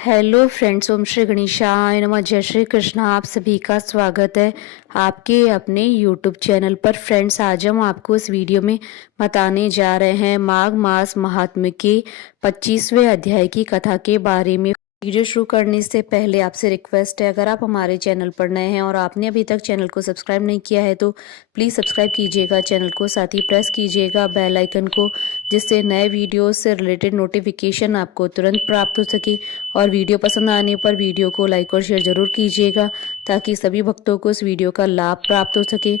Hello friends, ओम श्री गणेशाय नमः। जय श्री कृष्ण। आप सभी का स्वागत है आपके अपने यूट्यूब चैनल पर। फ्रेंड्स, आज हम आपको इस वीडियो में बताने जा रहे हैं माघ मास महात्म्य के 25वें अध्याय की कथा के बारे में। वीडियो शुरू करने से पहले आपसे रिक्वेस्ट है, अगर आप हमारे चैनल पर नए हैं और आपने अभी तक चैनल को सब्सक्राइब नहीं किया है तो प्लीज़ सब्सक्राइब कीजिएगा चैनल को, साथ ही प्रेस कीजिएगा बेल आइकन को, जिससे नए वीडियो से रिलेटेड नोटिफिकेशन आपको तुरंत प्राप्त हो सके। और वीडियो पसंद आने पर वीडियो को लाइक और शेयर ज़रूर कीजिएगा ताकि सभी भक्तों को इस वीडियो का लाभ प्राप्त हो सके।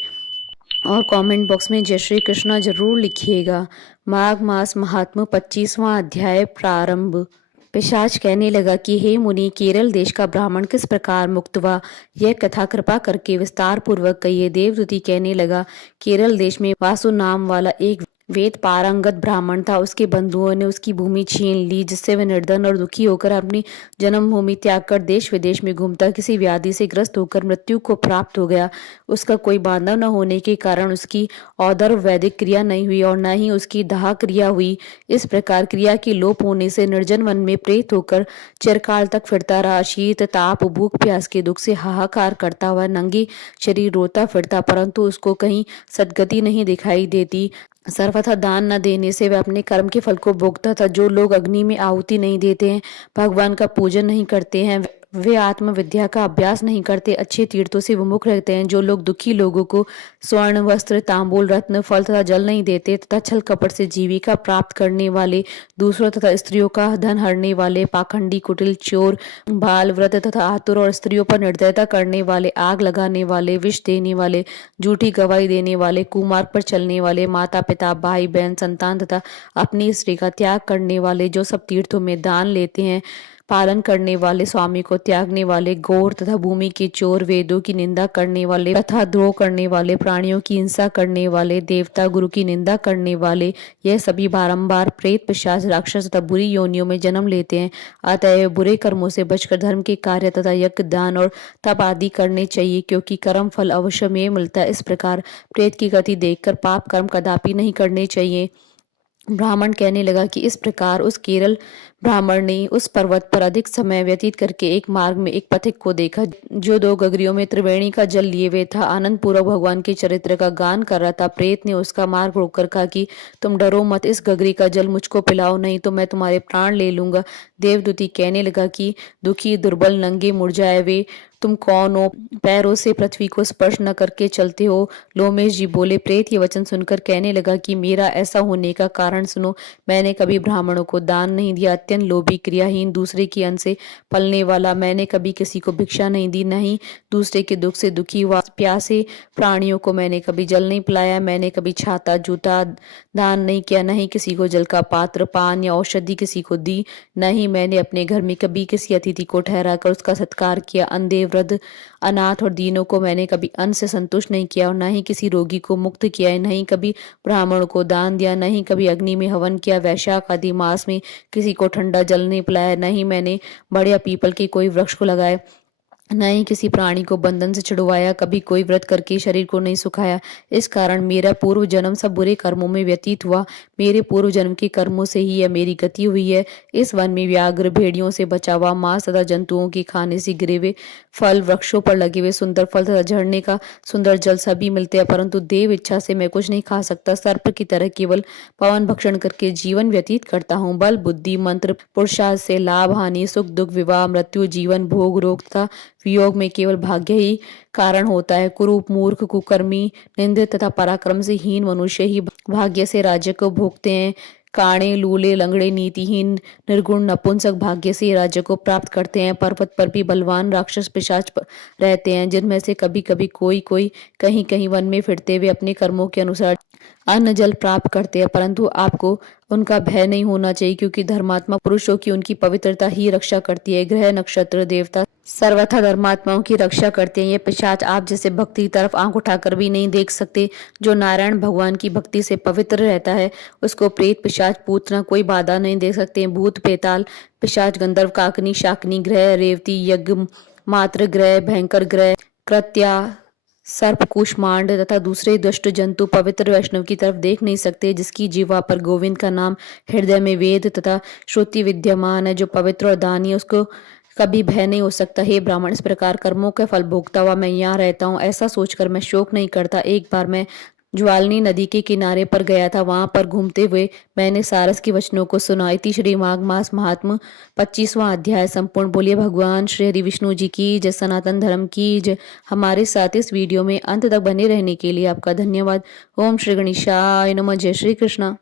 और कमेंट बॉक्स में जय श्री कृष्णा जरूर लिखिएगा। माघ मास महात्म्य 25वां अध्याय प्रारंभ। पिशाच कहने लगा कि हे मुनि, केरल देश का ब्राह्मण किस प्रकार मुक्त हुआ, यह कथा कृपा करके विस्तार पूर्वक कहिए। देवदूति कहने लगा, केरल देश में वासु नाम वाला एक वेद पारंगत ब्राह्मण था। उसके बंधुओं ने उसकी भूमि छीन ली, जिससे वह निर्धन और दुखी होकर अपनी जन्मभूमि त्याग कर देश विदेश में घूमता किसी व्याधि से ग्रस्त होकर मृत्यु को प्राप्त हो गया। उसका कोई बांधव न होने के कारण उसकी औदर वैदिक क्रिया नहीं हुई और न ही उसकी दाह क्रिया हुई। इस प्रकार क्रिया के लोप होने से निर्जन वन में प्रेत होकर चिरकाल तक फिरता रहा। शीत ताप भूख प्यास के दुख से हाहाकार करता हुआ नंगे शरीर रोता फिरता, परंतु उसको कहीं सद्गति नहीं दिखाई देती। सर्वथा दान न देने से वह अपने कर्म के फल को भोगता था। जो लोग अग्नि में आहुति नहीं देते हैं, भगवान का पूजन नहीं करते हैं, वे आत्मविद्या का अभ्यास नहीं करते, अच्छे तीर्थों से विमुख रहते हैं। जो लोग दुखी लोगों को स्वर्ण वस्त्र तांबूल रत्न फल तथा जल नहीं देते तथा छल कपट से जीविका प्राप्त करने वाले, दूसरों तथा स्त्रियों का धन हरने वाले, पाखंडी कुटिल चोर, बाल व्रत तथा आतुर और स्त्रियों पर निर्दयता करने वाले, आग लगाने वाले, विष देने वाले, झूठी गवाही देने वाले, कुमार्ग पर चलने वाले, माता पिता भाई बहन संतान तथा अपनी स्त्री का त्याग करने वाले, जो सब तीर्थों में दान लेते हैं, पालन करने वाले, स्वामी को त्यागने वाले, गौर तथा भूमि के चोर, वेदों की निंदा करने वाले तथा द्रोह करने वाले, प्राणियों की हिंसा करने वाले, देवता गुरु की निंदा करने वाले, यह सभी बारंबार प्रेत पिशाच राक्षस तथा बुरी योनियों में जन्म लेते हैं। अतएव बुरे कर्मों से बचकर धर्म के कार्य तथा यज्ञ दान और तप आदि करने चाहिए, क्योंकि कर्म फल अवश्य में मिलता है। इस प्रकार प्रेत की गति देखकर पाप कर्म कदापि नहीं करने चाहिए। ब्राह्मण कहने लगा कि इस प्रकार उस केरल ब्राह्मण ने उस पर्वत पर अधिक समय व्यतीत करके एक मार्ग में एक पथिक को देखा, जो 2 गगरियों में त्रिवेणी का जल लिए हुए था। आनंद पूर्वक भगवान के चरित्र का गान कर रहा था। प्रेत ने उसका मार्ग रोककर कहा कि तुम डरो मत, इस गगरी का जल मुझको पिलाओ, नहीं तो मैं तुम्हारे प्राण ले लूंगा। देवदूती कहने लगा कि दुखी दुर्बल नंगे मुरझाए वे तुम कौन हो, पैरों से पृथ्वी को स्पर्श न करके चलते हो। लोमेश जी बोले। प्रेत ये वचन सुनकर कहने लगा कि मेरा ऐसा होने का कारण सुनो। मैंने कभी ब्राह्मणों को दान नहीं दिया, अत्यंत लोभी क्रियाहीन, दूसरे के अन्न से पलने वाला। मैंने कभी किसी को भिक्षा नहीं दी, नहीं दूसरे के दुख से दुखी हुआ। प्यासे प्राणियों को मैंने कभी जल नहीं पिलाया। मैंने कभी छाता जूता दान नहीं किया, नहीं किसी को जल का पात्र पान या औषधि किसी को दी। नहीं मैंने अपने घर में कभी किसी अतिथि को ठहरा कर उसका सत्कार किया। अंधे वृद्ध अनाथ और दीनों को मैंने कभी अन्न से संतुष्ट नहीं किया और न ही किसी रोगी को मुक्त किया। नहीं कभी ब्राह्मण को दान दिया, नहीं कभी अग्नि में हवन किया। वैशाख आदि मास में किसी को ठंडा जल नहीं पिलाया। नहीं मैंने बड़े पीपल के कोई वृक्ष को लगाया, न ही किसी प्राणी को बंधन से छुड़वाया। कभी कोई व्रत करके शरीर को नहीं सुखाया। इस कारण मेरा पूर्व जन्म सब बुरे कर्मों में व्यतीत हुआ। मेरे पूर्व जन्म के कर्मों से ही यह मेरी गति हुई है। इस वन में व्याघ्र भेड़ियों से बचा हुआ मांस तथा जंतुओं के खाने से गिरे हुए फल, वृक्षों पर लगे हुए सुंदर फल तथा झरने का सुंदर जल सभी मिलते हैं, परंतु देव इच्छा से मैं कुछ नहीं खा सकता। सर्प की तरह केवल पवन भक्षण करके जीवन व्यतीत करता हूँ। बल बुद्धि मंत्र पुरुषार्थ से लाभ हानि सुख दुख विवाह मृत्यु जीवन भोग रोग तथा वियोग में केवल भाग्य ही कारण होता है। कुरूप मूर्ख कुकर्मी निंदित तथा पराक्रम से हीन मनुष्य ही भाग्य से राज्य को भोगते हैं। काणे लूले लंगड़े नीतिहीन निर्गुण नपुंसक भाग्य से राज्य को प्राप्त करते हैं। पर्वत पर भी बलवान राक्षस पिशाच रहते हैं, जिनमें से कभी कभी कोई कोई कहीं कहीं वन में फिरते हुए अपने कर्मों के अनुसार अन्न जल प्राप्त करते हैं, परंतु आपको उनका भय नहीं होना चाहिए, क्योंकि धर्मात्मा पुरुषों की उनकी पवित्रता ही रक्षा करती है। ग्रह नक्षत्र देवता सर्वथा धर्मात्माओं की रक्षा करते हैं। ये पिशाच आप जैसे भक्ति की तरफ आंख उठाकर भी नहीं देख सकते। जो नारायण भगवान की भक्ति से पवित्र रहता है, उसको प्रेत पिशाच पूतना कोई बाधा नहीं दे सकते। भूत पेताल पिशाच गंधर्व काकनी शाकनी ग्रह रेवती यज्ञ मात्र ग्रह भयंकर ग्रह कृत्या सर्प कुष्मांड तथा दूसरे दुष्ट जंतु पवित्र वैष्णव की तरफ देख नहीं सकते, जिसकी जीवा पर गोविंद का नाम हृदय में वेद तथा श्रुति विद्यमान है, जो पवित्र और दानी है, उसको कभी भय नहीं हो सकता। हे ब्राह्मण, इस प्रकार कर्मों का फल भोगता हुआ मैं यहाँ रहता हूँ, ऐसा सोचकर मैं शोक नहीं करता। एक बार मैं ज्वालनी नदी के किनारे पर गया था। वहां पर घूमते हुए मैंने सारस के वचनों को सुना। इति श्री माघ मास महात्म 25वां अध्याय संपूर्ण। बोलिए भगवान श्री हरि विष्णु जी की जय, सनातन धर्म की जय। हमारे साथ इस वीडियो में अंत तक बने रहने के लिए आपका धन्यवाद। ओम श्री गणेशाय नमः। जय श्री कृष्णा।